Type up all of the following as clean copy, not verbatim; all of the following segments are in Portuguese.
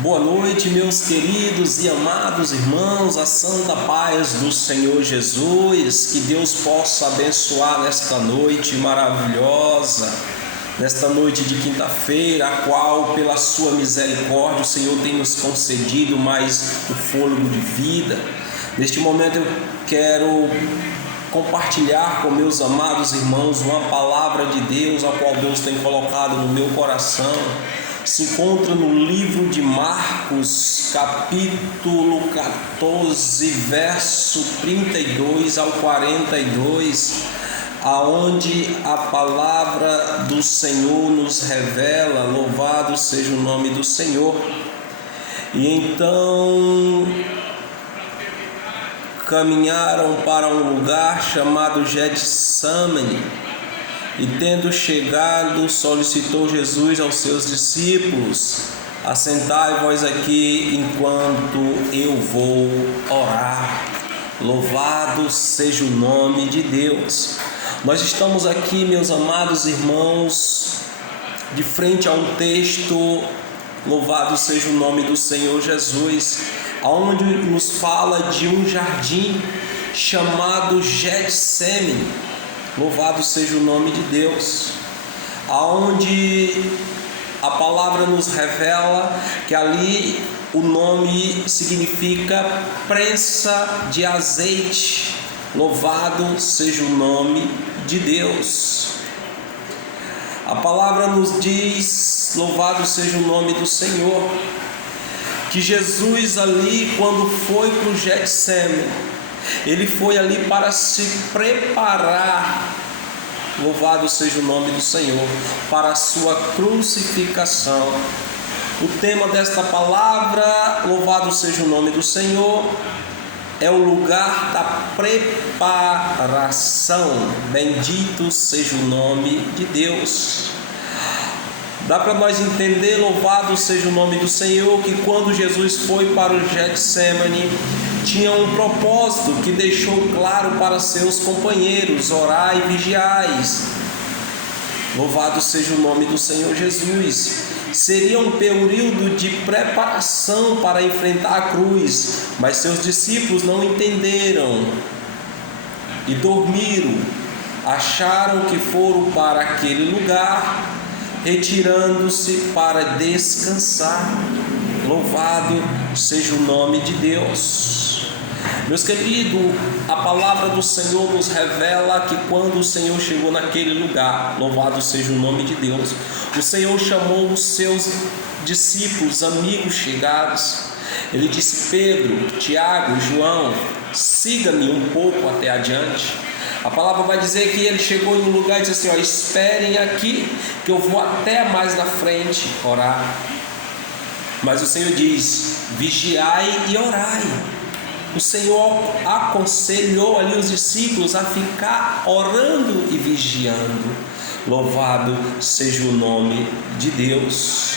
Boa noite, meus queridos e amados irmãos, a santa paz do Senhor Jesus, que Deus possa abençoar nesta noite maravilhosa, nesta noite de quinta-feira, a qual pela sua misericórdia o Senhor tem nos concedido mais o fôlego de vida. Neste momento eu quero compartilhar com meus amados irmãos uma palavra de Deus, a qual Deus tem colocado no meu coração. Se encontra no livro de Marcos, capítulo 14, verso 32 ao 42, aonde a palavra do Senhor nos revela, louvado seja o nome do Senhor. E então caminharam para um lugar chamado Getsemane. E tendo chegado, solicitou Jesus aos seus discípulos: assentai-vos aqui enquanto eu vou orar. Louvado seja o nome de Deus. Nós estamos aqui, meus amados irmãos, de frente a um texto, louvado seja o nome do Senhor Jesus, onde nos fala de um jardim chamado Getsemane. Louvado seja o nome de Deus, aonde a palavra nos revela que ali o nome significa prensa de azeite. Louvado seja o nome de Deus. A palavra nos diz, louvado seja o nome do Senhor, que Jesus ali, quando foi para o Getsemane, ele foi ali para se preparar, louvado seja o nome do Senhor, para a sua crucificação. O tema desta palavra, louvado seja o nome do Senhor, é o lugar da preparação. Bendito seja o nome de Deus. Dá para nós entender, louvado seja o nome do Senhor, que quando Jesus foi para o Getsemane, tinha um propósito que deixou claro para seus companheiros: orai e vigiais. Louvado seja o nome do Senhor Jesus. Seria um período de preparação para enfrentar a cruz, mas seus discípulos não entenderam e dormiram. Acharam que foram para aquele lugar, retirando-se para descansar. Louvado seja o nome de Deus. Meus queridos, a palavra do Senhor nos revela que quando o Senhor chegou naquele lugar, louvado seja o nome de Deus, o Senhor chamou os seus discípulos, amigos chegados. Ele disse: Pedro, Tiago, João, siga-me um pouco até adiante. A palavra vai dizer que ele chegou em um lugar e disse assim: esperem aqui que eu vou até mais na frente orar. Mas o Senhor diz: vigiai e orai. O Senhor aconselhou ali os discípulos a ficar orando e vigiando. Louvado seja o nome de Deus.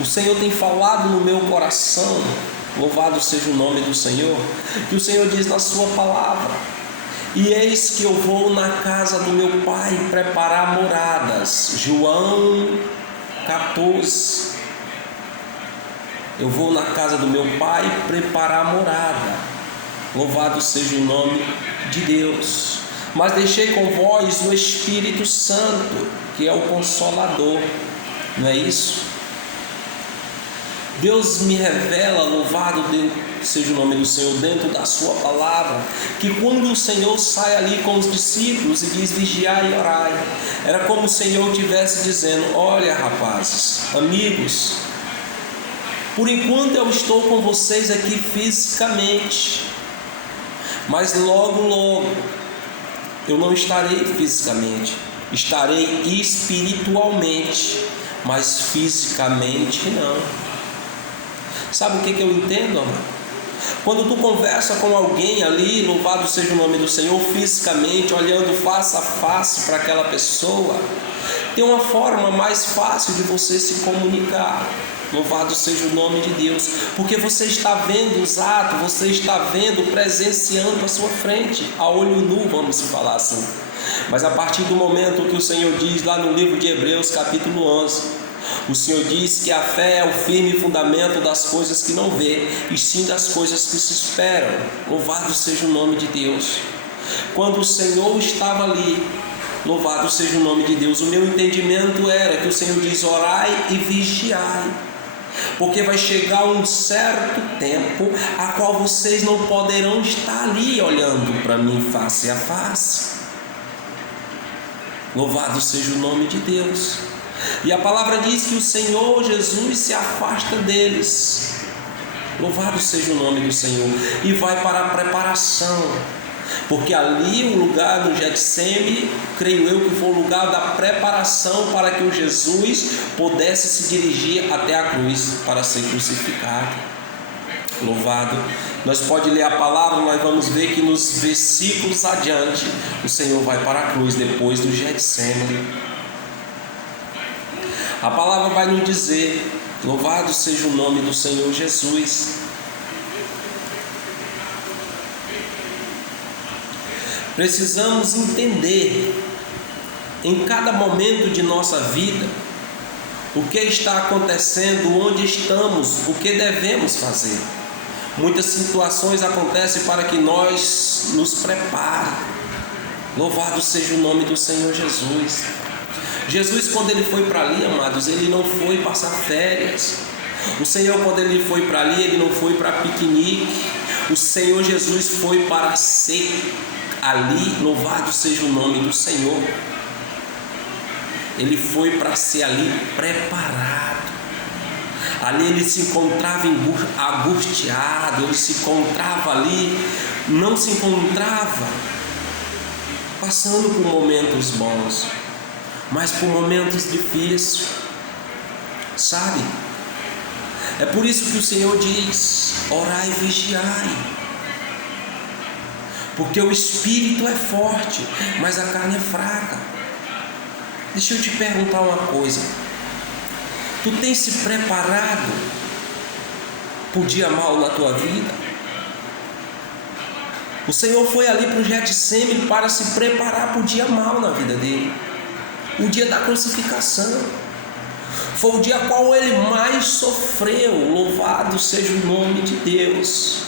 O Senhor tem falado no meu coração, louvado seja o nome do Senhor, que o Senhor diz na sua palavra: e eis que eu vou na casa do meu Pai preparar moradas. João 14. Eu vou na casa do meu Pai preparar morada. Louvado seja o nome de Deus. Mas deixei com vós o Espírito Santo, que é o Consolador. Não é isso? Deus me revela, louvado seja o nome do Senhor, dentro da sua palavra, que quando o Senhor sai ali com os discípulos e diz: vigiai e orai, era como o Senhor estivesse dizendo: olha, rapazes, amigos, por enquanto eu estou com vocês aqui fisicamente, mas logo eu não estarei fisicamente, estarei espiritualmente, mas fisicamente não. Sabe o que eu entendo, amado? Quando tu conversa com alguém ali, louvado seja o nome do Senhor, fisicamente, olhando face a face para aquela pessoa, tem uma forma mais fácil de você se comunicar. Louvado seja o nome de Deus, porque você está vendo os atos, você está vendo, presenciando à sua frente, a olho nu, vamos falar assim. Mas a partir do momento que o Senhor diz lá no livro de Hebreus capítulo 11, O Senhor diz que a fé é o firme fundamento das coisas que não vê, e sim das coisas que se esperam. Louvado seja o nome de Deus. Quando o Senhor estava ali, louvado seja o nome de Deus, o meu entendimento era que o Senhor diz: orai e vigiai, porque vai chegar um certo tempo a qual vocês não poderão estar ali olhando para mim face a face. Louvado seja o nome de Deus. E a palavra diz que o Senhor Jesus se afasta deles. Louvado seja o nome do Senhor. E vai para a preparação, porque ali o lugar do Getsêmani, creio eu que foi o lugar da preparação para que o Jesus pudesse se dirigir até a cruz para ser crucificado. Louvado. Nós pode ler a palavra, nós vamos ver que nos versículos adiante o Senhor vai para a cruz depois do Getsêmani. A palavra vai nos dizer: louvado seja o nome do Senhor Jesus. Precisamos entender em cada momento de nossa vida o que está acontecendo, onde estamos, o que devemos fazer. Muitas situações acontecem para que nós nos preparemos. Louvado seja o nome do Senhor Jesus. Jesus, quando ele foi para ali, amados, ele não foi passar férias. O Senhor, quando ele foi para ali, ele não foi para piquenique. O Senhor Jesus foi para ser ali, louvado seja o nome do Senhor. Ele foi para ser ali preparado. Ali ele se encontrava angustiado, ele se encontrava ali, não se encontrava passando por momentos bons, mas por momentos difíceis, sabe? É por isso que o Senhor diz: orai e vigiai, porque o espírito é forte, mas a carne é fraca. Deixa eu te perguntar uma coisa: tu tens se preparado para o dia mau na tua vida? O Senhor foi ali para o Getsêmani para se preparar para o dia mau na vida dele, o dia da crucificação. Foi o dia qual ele mais sofreu. Louvado seja o nome de Deus.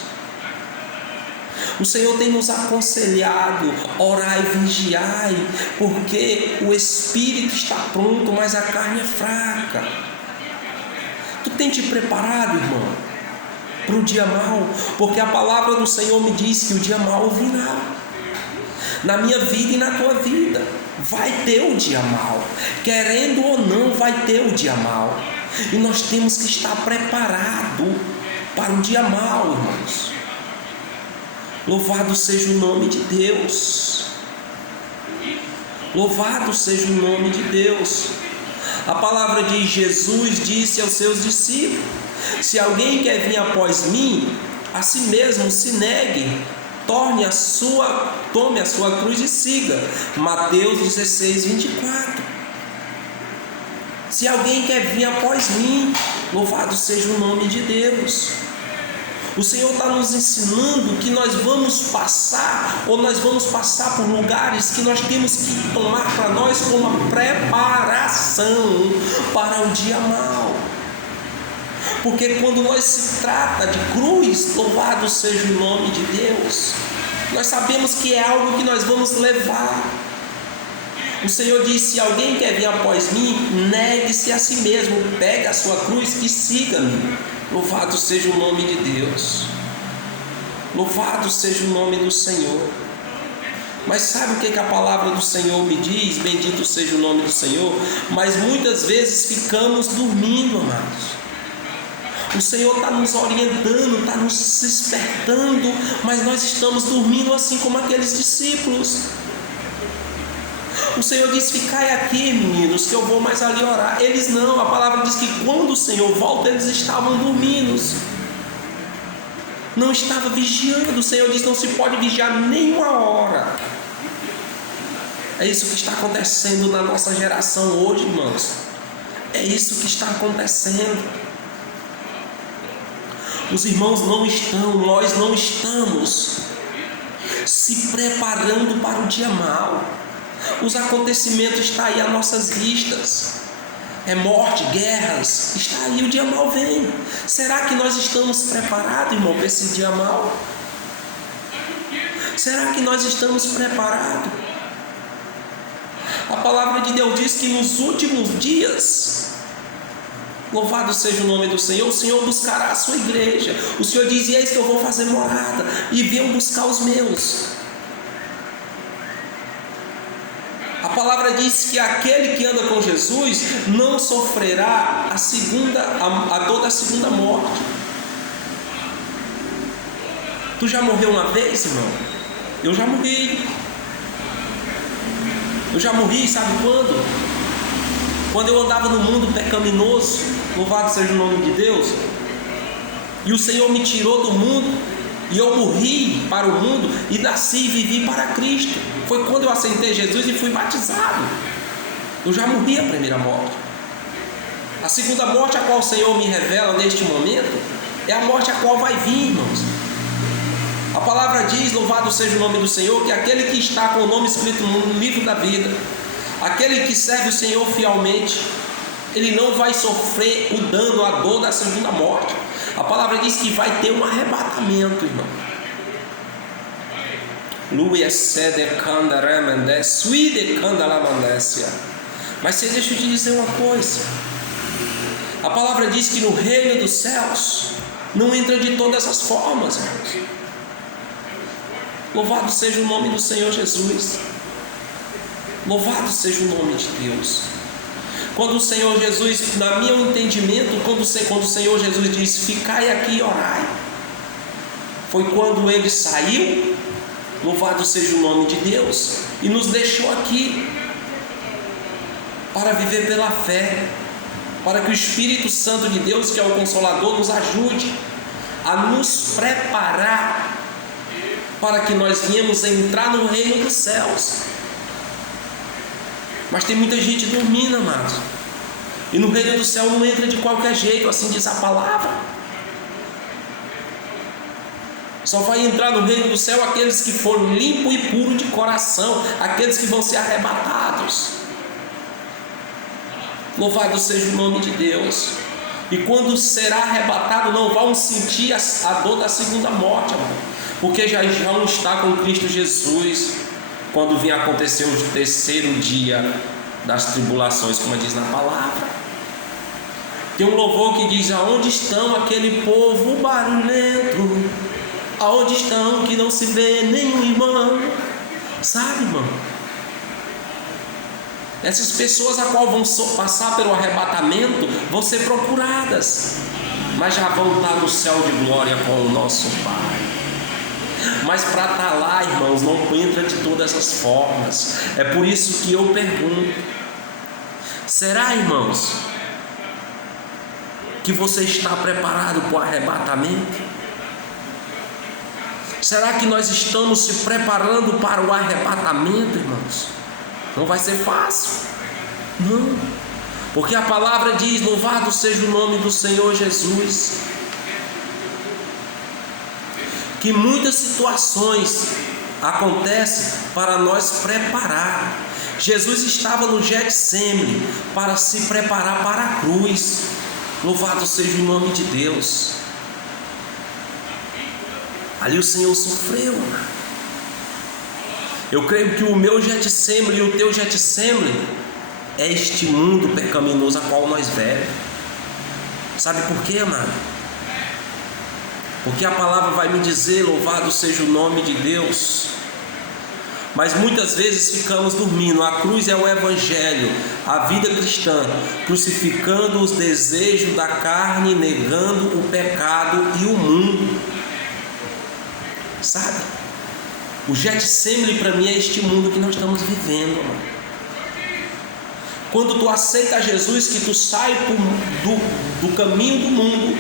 O Senhor tem nos aconselhado: orai e vigiai, porque o espírito está pronto, mas a carne é fraca. Tu tem te preparado, irmão, para o dia mau? Porque a palavra do Senhor me diz que o dia mau virá. Na minha vida e na tua vida vai ter o dia mau, querendo ou não, vai ter o dia mau, e nós temos que estar preparados para o dia mau, irmãos. Louvado seja o nome de Deus. Louvado seja o nome de Deus. A palavra diz: Jesus disse aos seus discípulos: se alguém quer vir após mim, a si mesmo se negue, tome a sua cruz e siga. Mateus 16, 24. Se alguém quer vir após mim, louvado seja o nome de Deus. O Senhor está nos ensinando que nós vamos passar por lugares que nós temos que tomar para nós como uma preparação para o dia mau. Porque quando nós se trata de cruz, louvado seja o nome de Deus, nós sabemos que é algo que nós vamos levar. O Senhor disse: se alguém quer vir após mim, negue-se a si mesmo, pegue a sua cruz e siga-me. Louvado seja o nome de Deus. Louvado seja o nome do Senhor. Mas sabe o que a palavra do Senhor me diz? Bendito seja o nome do Senhor. Mas muitas vezes ficamos dormindo, amados. O Senhor está nos orientando, está nos despertando, mas nós estamos dormindo assim como aqueles discípulos. O Senhor diz: ficai aqui, meninos, que eu vou mais ali orar. Eles não. A palavra diz que quando o Senhor volta, eles estavam dormindo, não estava vigiando. O Senhor diz: não se pode vigiar nem uma hora. É isso que está acontecendo na nossa geração hoje, irmãos. É isso que está acontecendo. Os irmãos não estão, nós não estamos se preparando para o dia mau. Os acontecimentos estão aí às nossas vistas. é morte, guerras, está aí, o dia mau vem. Será que nós estamos preparados, irmão, para esse dia mau? Será que nós estamos preparados? A palavra de Deus diz que nos últimos dias, louvado seja o nome do Senhor, o Senhor buscará a sua igreja. O Senhor diz: eis que eu vou fazer morada, e venham buscar os meus. A palavra diz que aquele que anda com Jesus não sofrerá a dor da segunda morte. Tu já morreu uma vez, irmão? Eu já morri. Eu já morri, sabe quando? Quando eu andava no mundo pecaminoso, louvado seja o nome de Deus, e o Senhor me tirou do mundo, e eu morri para o mundo, e nasci e vivi para Cristo. Foi quando eu aceitei Jesus e fui batizado. Eu já morri a primeira morte. A segunda morte a qual o Senhor me revela neste momento é a morte a qual vai vir, irmãos. A palavra diz, louvado seja o nome do Senhor, que aquele que está com o nome escrito no livro da vida, aquele que serve o Senhor fielmente, ele não vai sofrer o dano, a dor da segunda morte. A palavra diz que vai ter um arrebatamento, irmão. Mas deixa eu te dizer uma coisa. A palavra diz que no reino dos céus não entra de todas as formas, irmãos. Louvado seja o nome do Senhor Jesus. Louvado seja o nome de Deus. Quando o Senhor Jesus, na meu entendimento, quando o Senhor Jesus diz: ficai aqui e orai, foi quando ele saiu, louvado seja o nome de Deus, e nos deixou aqui para viver pela fé, para que o Espírito Santo de Deus, que é o Consolador, nos ajude a nos preparar para que nós viemos entrar no reino dos céus. Mas tem muita gente dormindo, amados, e no reino do céu não entra de qualquer jeito, assim diz a palavra. Só vai entrar no reino do céu aqueles que foram limpos e puros de coração, aqueles que vão ser arrebatados. Louvado seja o nome de Deus. E quando será arrebatado, não vão sentir a dor da segunda morte, amor, porque já vão estar com Cristo Jesus quando vir acontecer o terceiro dia das tribulações, como diz na palavra. Tem um louvor que diz: aonde estão aquele povo barulhento? Aonde estão que não se vê nenhum irmão? Sabe, irmão? Essas pessoas a qual vão passar pelo arrebatamento vão ser procuradas, mas já vão estar no céu de glória com o nosso Pai. Mas para estar lá, irmãos, não entra de todas as formas. É por isso que eu pergunto: será, irmãos, que você está preparado para o arrebatamento? Será que nós estamos se preparando para o arrebatamento, irmãos? Não vai ser fácil, não, porque a palavra diz: louvado seja o nome do Senhor Jesus, que muitas situações acontecem para nós preparar. Jesus estava no Getsemane para se preparar para a cruz. Louvado seja o nome de Deus. Ali o Senhor sofreu. Eu creio que o meu Getsemane e o teu Getsemane é este mundo pecaminoso a qual nós vivemos. Sabe por quê, amado? Porque a palavra vai me dizer: louvado seja o nome de Deus. Mas muitas vezes ficamos dormindo. A cruz é o evangelho, a vida cristã, crucificando os desejos da carne, negando o pecado e o mundo. Sabe? O Getsemane para mim é este mundo que nós estamos vivendo, amado. Quando tu aceita Jesus, que tu sai do caminho do mundo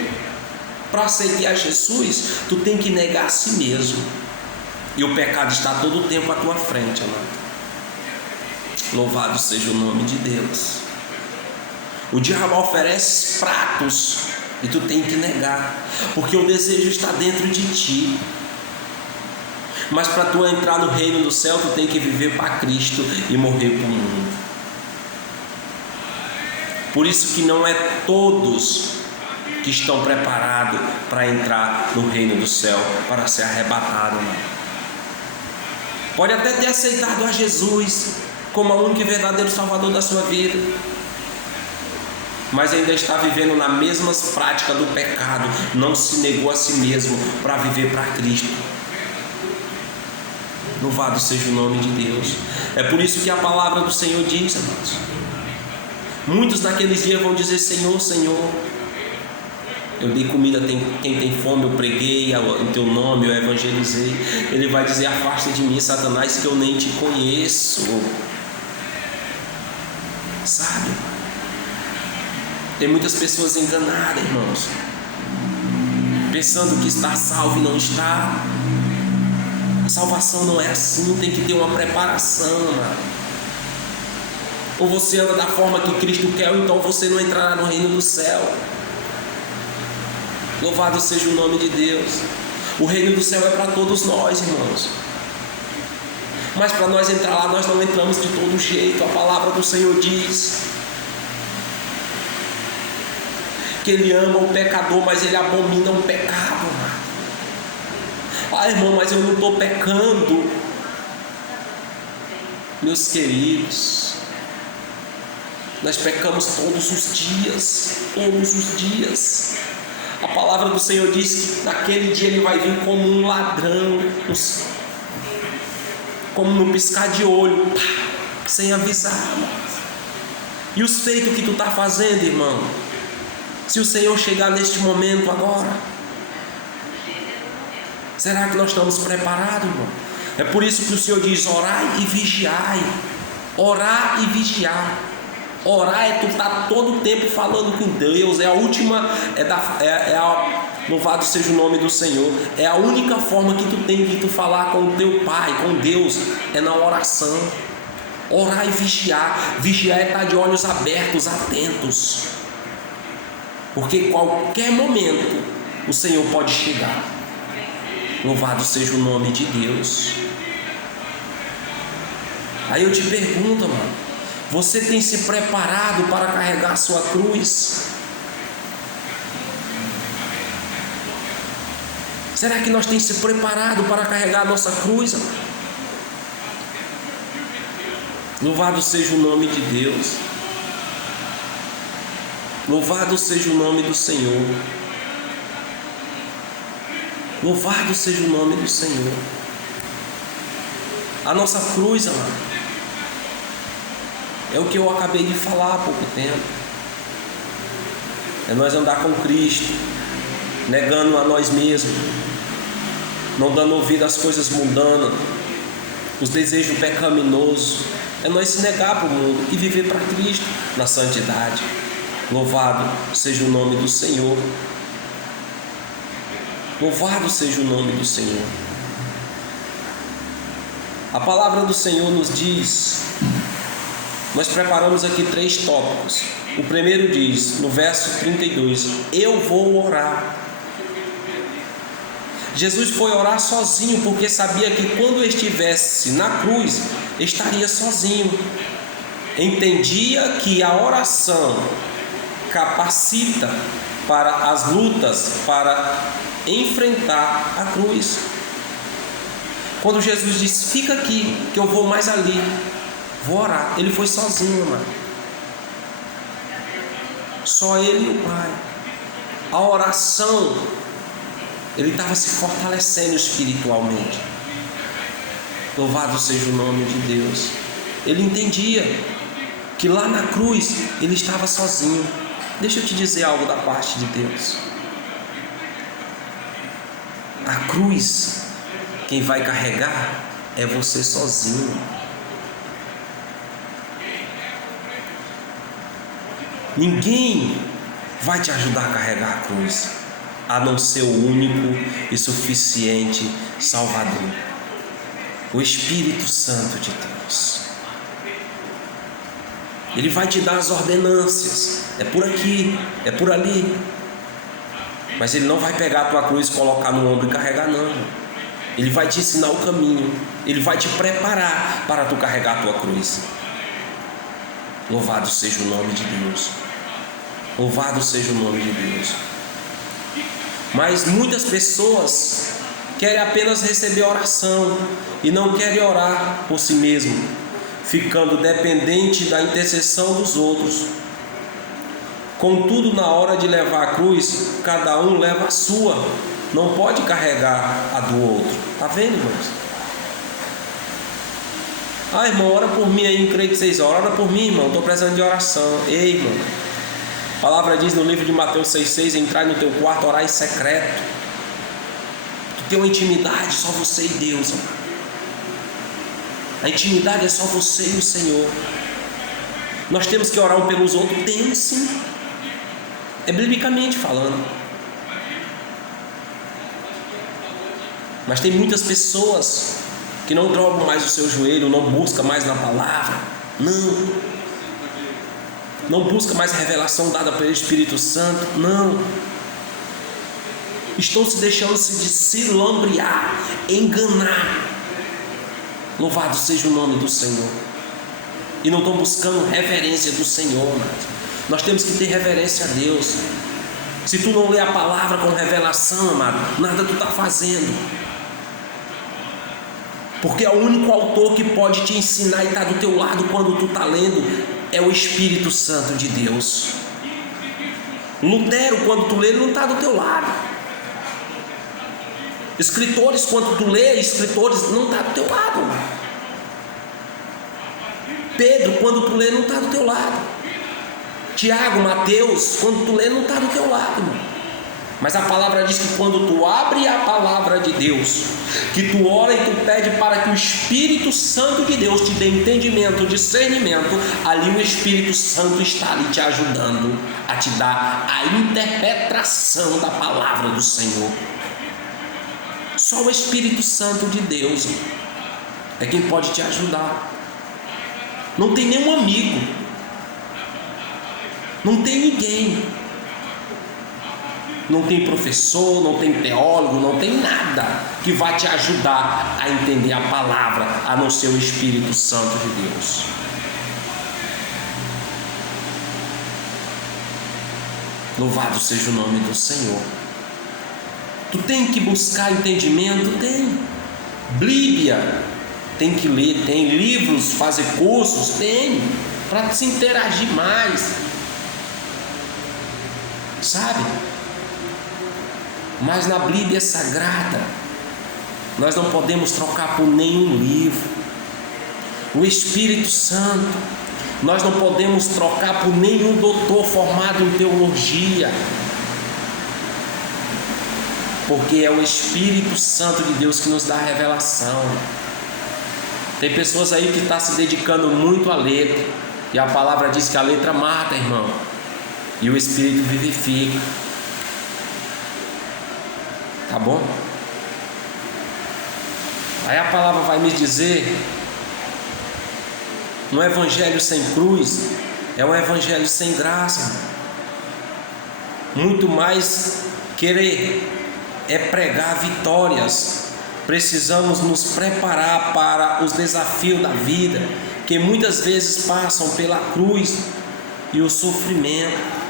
para aceitar Jesus, tu tem que negar a si mesmo. E o pecado está todo o tempo à tua frente, amado. Louvado seja o nome de Deus. O diabo oferece pratos e tu tem que negar, porque o desejo está dentro de ti. Mas para tu entrar no reino do céu, tu tem que viver para Cristo e morrer para o mundo. Por isso que não é todos que estão preparados para entrar no reino do céu, para ser arrebatado. Pode até ter aceitado a Jesus como o único e verdadeiro Salvador da sua vida, mas ainda está vivendo nas mesmas práticas do pecado, não se negou a si mesmo para viver para Cristo. Louvado seja o nome de Deus. É por isso que a palavra do Senhor diz, amados, muitos naqueles dias vão dizer: Senhor, Senhor, eu dei comida a quem tem fome, eu preguei em teu nome, eu evangelizei. Ele vai dizer: afasta de mim, Satanás, que eu nem te conheço. Sabe? Tem muitas pessoas enganadas, irmãos, pensando que está salvo e não está. A salvação não é assim, tem que ter uma preparação, mano. Ou você anda da forma que Cristo quer, ou então você não entrará no reino do céu. Louvado seja o nome de Deus. O reino do céu é para todos nós, irmãos. Mas para nós entrar lá, nós não entramos de todo jeito. A palavra do Senhor diz que Ele ama o pecador, mas Ele abomina o pecado. Ah, irmão, mas eu não estou pecando. Meus queridos, nós pecamos todos os dias. Todos os dias. A palavra do Senhor diz que naquele dia Ele vai vir como um ladrão, como no piscar de olho, sem avisar. E os feitos que tu está fazendo, irmão, se o Senhor chegar neste momento agora, será que nós estamos preparados, irmão? É por isso que o Senhor diz: orai e vigiai. Orar e vigiar. Orar é tu estar todo o tempo falando com Deus. É a última, louvado seja o nome do Senhor. É a única forma que tu tem de tu falar com o teu Pai, com Deus, é na oração. Orar e vigiar. Vigiar é estar de olhos abertos, atentos, porque qualquer momento o Senhor pode chegar. Louvado seja o nome de Deus. Aí eu te pergunto, mano, você tem se preparado para carregar a sua cruz? Será que nós temos se preparado para carregar a nossa cruz? Louvado seja o nome de Deus. Louvado seja o nome do Senhor. Louvado seja o nome do Senhor. A nossa cruz, amado, é o que eu acabei de falar há pouco tempo. É nós andar com Cristo, negando a nós mesmos, não dando ouvido às coisas mundanas, os desejos pecaminosos. É nós se negar para o mundo e viver para Cristo na santidade. Louvado seja o nome do Senhor. Louvado seja o nome do Senhor. A palavra do Senhor nos diz, nós preparamos aqui 3 tópicos. O primeiro diz, no verso 32, eu vou orar. Jesus foi orar sozinho, porque sabia que quando estivesse na cruz, estaria sozinho. Entendia que a oração capacita para as lutas, para enfrentar a cruz. Quando Jesus disse, fica aqui, que eu vou mais ali, vou orar. Ele foi sozinho, mano. Só ele e o Pai. A oração, ele estava se fortalecendo espiritualmente. Louvado seja o nome de Deus. Ele entendia que lá na cruz ele estava sozinho. Deixa eu te dizer algo da parte de Deus. A cruz, quem vai carregar é você sozinho. Ninguém vai te ajudar a carregar a cruz, a não ser o único e suficiente Salvador, o Espírito Santo de Deus. Ele vai te dar as ordenâncias, é por aqui, é por ali, mas ele não vai pegar a tua cruz, colocar no ombro e carregar, não. Ele vai te ensinar o caminho, ele vai te preparar para tu carregar a tua cruz. Louvado seja o nome de Deus. Louvado seja o nome de Deus. Mas muitas pessoas querem apenas receber oração e não querem orar por si mesmo, ficando dependente da intercessão dos outros. Contudo, na hora de levar a cruz, cada um leva a sua, não pode carregar a do outro. Está vendo, irmãos? Ah, irmão, ora por mim aí, creio que 6 horas. Ora por mim, irmão, estou precisando de oração. Ei, irmão, a palavra diz no livro de Mateus 6,6: entrai no teu quarto, orar em secreto. Tu tem uma intimidade, só você e Deus, irmão. A intimidade é só você e o Senhor. Nós temos que orar um pelos outros? Temos sim. É biblicamente falando. Mas tem muitas pessoas que não dobram mais o seu joelho, não buscam mais na palavra, não busca mais a revelação dada pelo Espírito Santo, não. Estão se deixando se lambriar, enganar. Louvado seja o nome do Senhor. E não estão buscando reverência do Senhor, amado. Nós temos que ter reverência a Deus. Se tu não lê a palavra com revelação, amado, nada tu está fazendo. Porque o único autor que pode te ensinar e estar do teu lado quando tu está lendo é o Espírito Santo de Deus. Lutero, quando tu lê, ele não está do teu lado. Escritores, quando tu lê, escritores não está do teu lado. Pedro, quando tu lê, não está do teu lado. Tiago, Mateus, quando tu lê, não está do teu lado, irmão. Mas a palavra diz que quando tu abre a palavra de Deus, que tu ora e tu pede para que o Espírito Santo de Deus te dê entendimento, discernimento, ali o Espírito Santo está ali te ajudando a te dar a interpretação da palavra do Senhor. Só o Espírito Santo de Deus é quem pode te ajudar. Não tem nenhum amigo, não tem ninguém, não tem professor, não tem teólogo, não tem nada que vai te ajudar a entender a palavra, a não ser o Espírito Santo de Deus. Louvado seja o nome do Senhor. Tu tem que buscar entendimento? Tem. Bíblia tem que ler, tem livros, fazer cursos, tem, para se interagir mais, sabe? Mas na Bíblia sagrada nós não podemos trocar por nenhum livro. O Espírito Santo nós não podemos trocar por nenhum doutor formado em teologia, porque é o Espírito Santo de Deus que nos dá a revelação. Tem pessoas aí que estão se dedicando muito à letra, e a palavra diz que a letra mata, irmão, e o Espírito vivifica. Tá bom? Aí a palavra vai me dizer: um evangelho sem cruz é um evangelho sem graça. Muito mais querer é pregar vitórias. Precisamos nos preparar para os desafios da vida, que muitas vezes passam pela cruz e o sofrimento.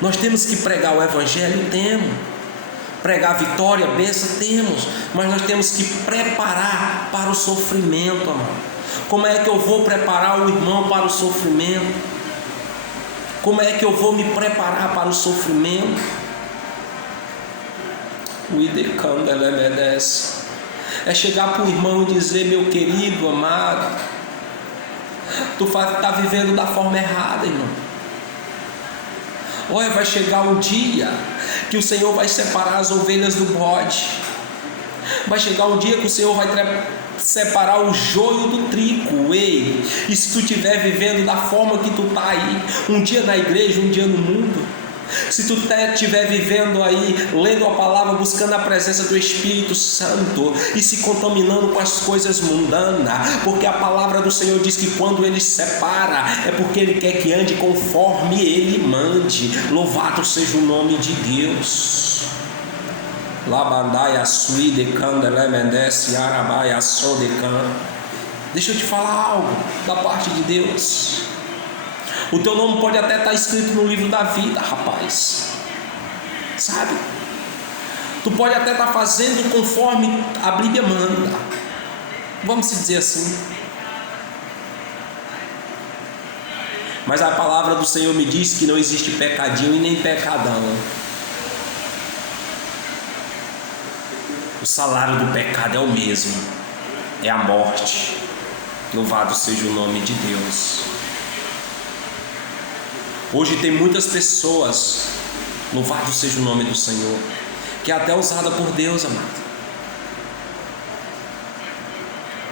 Nós temos que pregar o evangelho, temos. Pregar vitória, bênção, temos. Mas nós temos que preparar para o sofrimento, amado. Como é que eu vou preparar o irmão para o sofrimento? Como é que eu vou me preparar para o sofrimento? O idecando ela obedece. É chegar para o irmão e dizer: meu querido, amado, tu está vivendo da forma errada, irmão. Olha, vai chegar um dia que o Senhor vai separar as ovelhas do bode. Vai chegar um dia que o Senhor vai separar o joio do trigo. Ei, e se tu estiver vivendo da forma que tu está aí, um dia na igreja, um dia no mundo, se tu estiver vivendo aí, lendo a palavra, buscando a presença do Espírito Santo e se contaminando com as coisas mundanas, porque a palavra do Senhor diz que quando Ele separa, é porque Ele quer que ande conforme Ele mande. Louvado seja o nome de Deus. Deixa eu te falar algo da parte de Deus. O teu nome pode até estar escrito no livro da vida, rapaz. Sabe? Tu pode até estar fazendo conforme a Bíblia manda. Vamos dizer assim. Mas a palavra do Senhor me diz que não existe pecadinho e nem pecadão. O salário do pecado é o mesmo, é a morte. Louvado seja o nome de Deus. Hoje tem muitas pessoas, louvado seja o nome do Senhor, que é até usada por Deus, amado.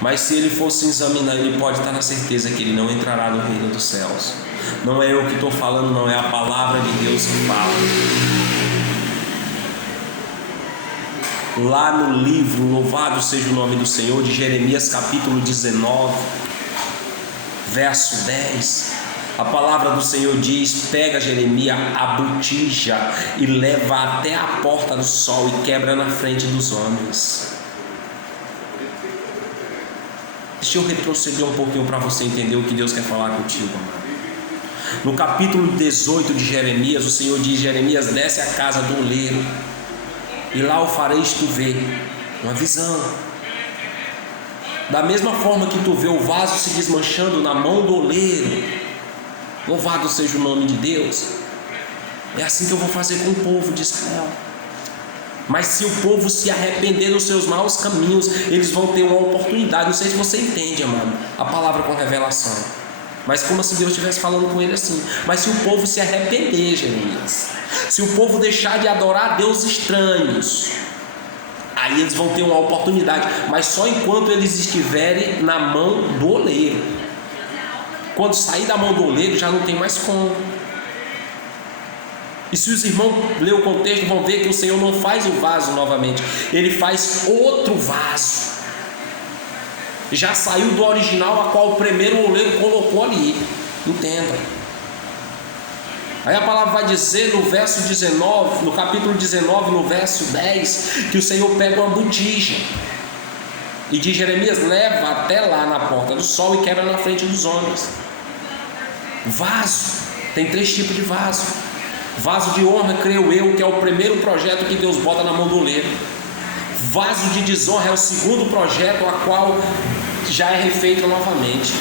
Mas se ele fosse examinar, ele pode estar na certeza que ele não entrará no reino dos céus. Não é eu que estou falando, não, é a palavra de Deus que fala. Lá no livro, louvado seja o nome do Senhor, de Jeremias capítulo 19, verso 10, a palavra do Senhor diz: pega Jeremias a botija e leva até a porta do sol e quebra na frente dos homens. Deixa eu retroceder um pouquinho para você entender o que Deus quer falar contigo, amado. No capítulo 18 de Jeremias, o Senhor diz: Jeremias, desce à casa do oleiro, e lá o fareis tu ver uma visão. Da mesma forma que tu vê o vaso se desmanchando na mão do oleiro, louvado seja o nome de Deus, é assim que eu vou fazer com o povo de Israel. Mas se o povo se arrepender dos seus maus caminhos, eles vão ter uma oportunidade. Não sei se você entende, amado, a palavra com revelação, mas como se Deus estivesse falando com ele assim: mas se o povo se arrepender, Jeremias, se o povo deixar de adorar deuses estranhos, aí eles vão ter uma oportunidade, mas só enquanto eles estiverem na mão do oleiro. Quando sair da mão do oleiro, já não tem mais como. E se os irmãos ler o contexto, vão ver que o Senhor não faz o vaso novamente, ele faz outro vaso. Já saiu do original a qual o primeiro oleiro colocou ali. Entenda. Aí a palavra vai dizer no verso 19, no capítulo 19, no verso 10, que o Senhor pega uma botija e diz: Jeremias, leva até lá na porta do sol e quebra na frente dos homens. Vaso, tem 3 tipos de vaso. Vaso de honra, creio eu, que é o primeiro projeto que Deus bota na mão do oleiro. Vaso de desonra é o segundo projeto, a qual já é refeito novamente.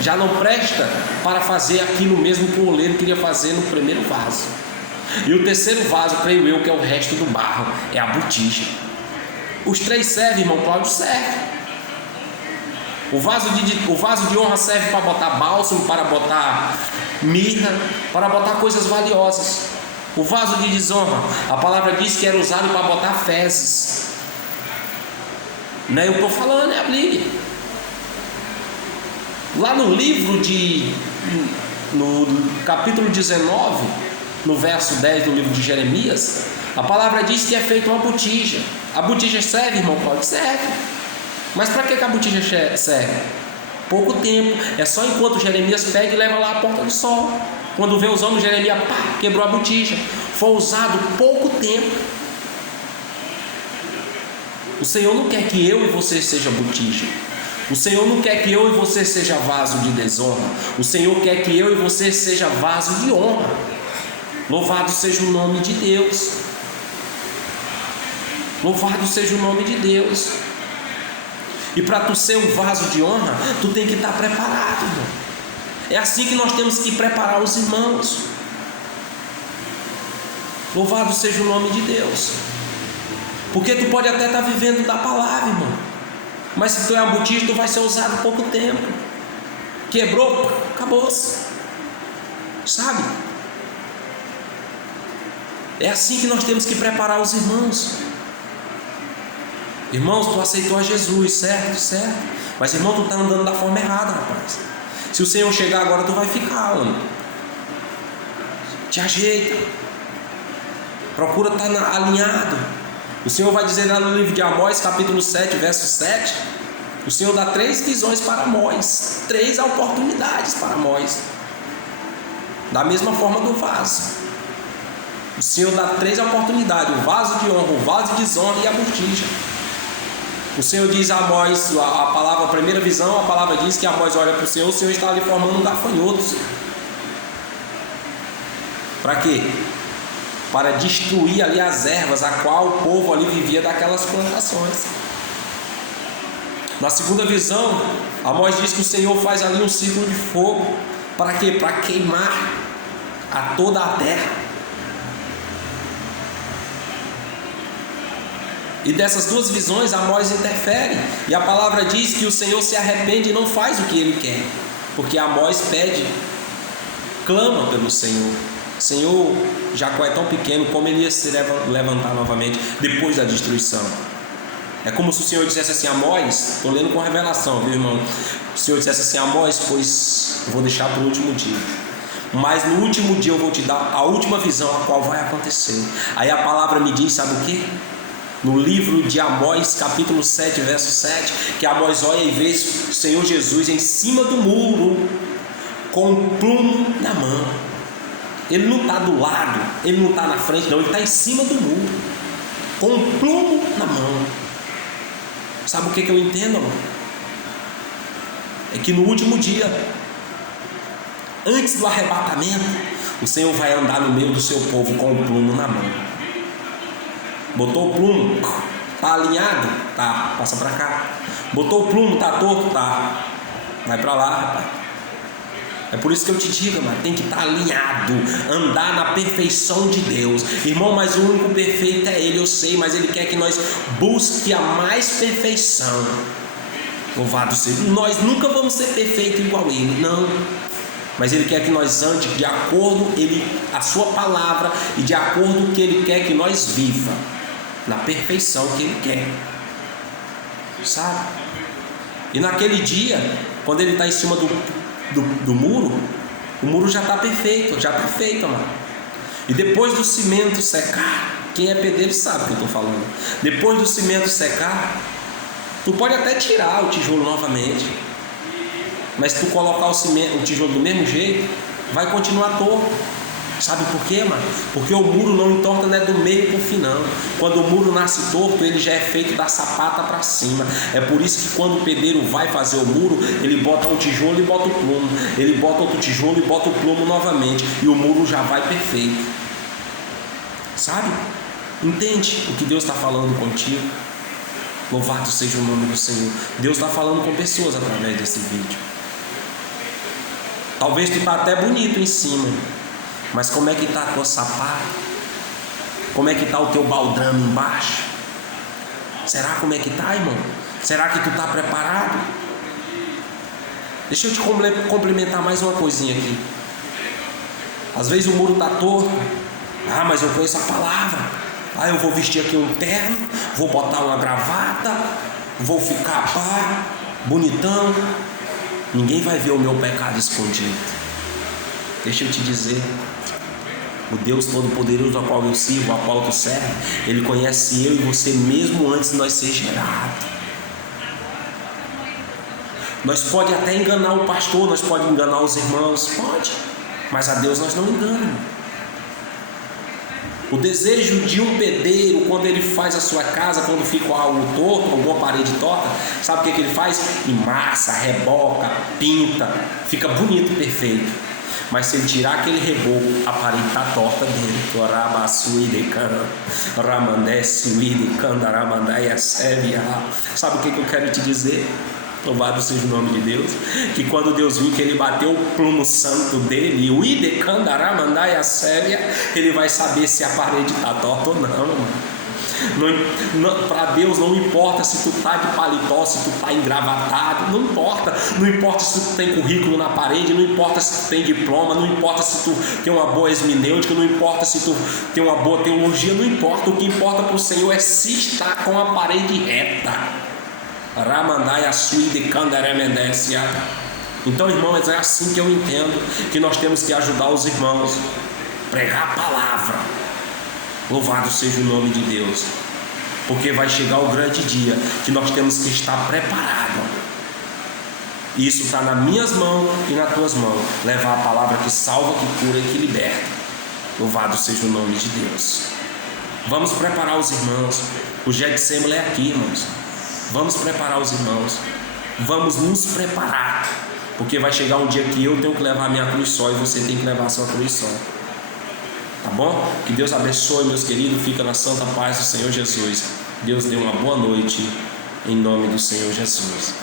Já não presta para fazer aquilo mesmo que o oleiro queria fazer no primeiro vaso. E o terceiro vaso, creio eu, que é o resto do barro, é a botija. Os 3 servem, irmão Cláudio, serve. O vaso de honra serve para botar bálsamo, para botar mirra, para botar coisas valiosas. O vaso de desonra, a palavra diz que era usado para botar fezes. Não é eu que estou falando, é a Bíblia. Lá no livro no capítulo 19, no verso 10 do livro de Jeremias, a palavra diz que é feita uma botija. A botija serve, irmão Cláudio? Serve. Mas para que a botija serve? Pouco tempo. É só enquanto Jeremias pega e leva lá a porta do sol. Quando vê os homens, Jeremias quebrou a botija. Foi usado pouco tempo. O Senhor não quer que eu e você seja botija. O Senhor não quer que eu e você seja vaso de desonra. O Senhor quer que eu e você seja vaso de honra. Louvado seja o nome de Deus. Louvado seja o nome de Deus. E para tu ser um vaso de honra, tu tem que estar preparado, irmão. É assim que nós temos que preparar os irmãos. Louvado seja o nome de Deus. Porque tu pode até estar vivendo da palavra, irmão, mas se tu é botija, tu vai ser usado pouco tempo. Quebrou, acabou-se. Sabe? É assim que nós temos que preparar os irmãos. Irmãos, tu aceitou a Jesus, certo? Certo. Mas irmão, tu está andando da forma errada, rapaz. Se o Senhor chegar agora, tu vai ficar, mano. Te ajeita. Procura estar alinhado. O Senhor vai dizer lá no livro de Amós, capítulo 7, verso 7. O Senhor dá 3 visões para Amós, 3 oportunidades para Amós. Da mesma forma do vaso. O Senhor dá 3 oportunidades: o vaso de honra, o vaso de desonra e a botija. O Senhor diz a Amós, a primeira visão, a palavra diz que Amós olha para o Senhor está ali formando um gafanhoto. Para quê? Para destruir ali as ervas, a qual o povo ali vivia daquelas plantações. Na segunda visão, Amós diz que o Senhor faz ali um círculo de fogo. Para quê? Para queimar a toda a terra. E dessas duas visões, Amós interfere. E a palavra diz que o Senhor se arrepende e não faz o que ele quer. Porque Amós pede, clama pelo Senhor. Senhor, Jacó é tão pequeno, como ele ia se levantar novamente depois da destruição? É como se o Senhor dissesse assim: Amós, estou lendo com revelação, viu, irmão? O Senhor dissesse assim: Amós, pois eu vou deixar para o último dia, mas no último dia eu vou te dar a última visão, a qual vai acontecer. Aí a palavra me diz, sabe o que? No livro de Amós, capítulo 7, verso 7, que Amós olha e vê o Senhor Jesus em cima do muro, com um plumo na mão. Ele não está do lado, ele não está na frente, não, ele está em cima do muro, com um plumo na mão. Sabe o que eu entendo, amor? É que no último dia, antes do arrebatamento, o Senhor vai andar no meio do seu povo com um plumo na mão. Botou o plumo, tá alinhado? Tá, passa para cá. Botou o plumo, tá torto? Tá, vai para lá, rapaz. É por isso que eu te digo, mas tem que estar alinhado, andar na perfeição de Deus. Irmão, mas o único perfeito é Ele, eu sei, mas Ele quer que nós busquemos a mais perfeição. Louvado seja. Nós nunca vamos ser perfeitos igual a Ele, não. Mas Ele quer que nós andemos de acordo a sua palavra e de acordo com o que Ele quer que nós viva, na perfeição que Ele quer, sabe? E naquele dia, quando Ele está em cima do muro, o muro já está perfeito, já está feito, mano. E depois do cimento secar, quem é pedreiro sabe o que eu estou falando. Depois do cimento secar, tu pode até tirar o tijolo novamente, mas se tu colocar o tijolo do mesmo jeito, vai continuar torto. Sabe por quê, mano? Porque o muro não entorta, não é do meio para o fim, não. Quando o muro nasce torto, ele já é feito da sapata para cima. É por isso que quando o pedreiro vai fazer o muro, ele bota um tijolo e bota o plumo, ele bota outro tijolo e bota o plumo novamente, e o muro já vai perfeito. Sabe? Entende o que Deus está falando contigo? Louvado seja o nome do Senhor. Deus está falando com pessoas através desse vídeo. Talvez tu está até bonito em cima, mas como é que está a tua sapata? Como é que está o teu baldrame embaixo? Será como é que está, irmão? Será que tu está preparado? Deixa eu te complementar mais uma coisinha aqui. Às vezes o muro está torto. Ah, mas eu conheço a palavra. Ah, eu vou vestir aqui um terno, vou botar uma gravata, vou ficar pá, bonitão. Ninguém vai ver o meu pecado escondido. Deixa eu te dizer, o Deus Todo-Poderoso ao qual eu sirvo, ao qual tu serve, Ele conhece eu e você mesmo antes de nós ser gerados. Nós pode até enganar o pastor, nós pode enganar os irmãos, pode, mas a Deus nós não enganamos. O desejo de um pedreiro, quando ele faz a sua casa, quando fica algo torto, alguma parede torta, sabe o que ele faz? Emassa, reboca, pinta, fica bonito, perfeito. Mas se ele tirar aquele reboco, a parede está torta dele. Sabe o que eu quero te dizer? Louvado seja o nome de Deus. Que quando Deus viu que ele bateu o plumo santo dele, o ele vai saber se a parede está torta ou não. Para Deus não importa se tu está de paletó, se tu está engravatado, não importa se tu tem currículo na parede, não importa se tu tem diploma, não importa se tu tem uma boa esminêutica, não importa se tu tem uma boa teologia, não importa. O que importa para o Senhor é se está com a parede reta. Então, irmãos, é assim que eu entendo que nós temos que ajudar os irmãos, pregar a palavra. Louvado seja o nome de Deus, porque vai chegar o grande dia que nós temos que estar preparados. Isso está nas minhas mãos e nas tuas mãos, levar a palavra que salva, que cura e que liberta. Louvado seja o nome de Deus. Vamos preparar os irmãos. O Getsemane é aqui, irmãos. Vamos preparar os irmãos, vamos nos preparar, porque vai chegar um dia que eu tenho que levar a minha cruz só e você tem que levar a sua cruz só. Tá bom? Que Deus abençoe, meus queridos. Fica na santa paz do Senhor Jesus. Deus dê uma boa noite em nome do Senhor Jesus.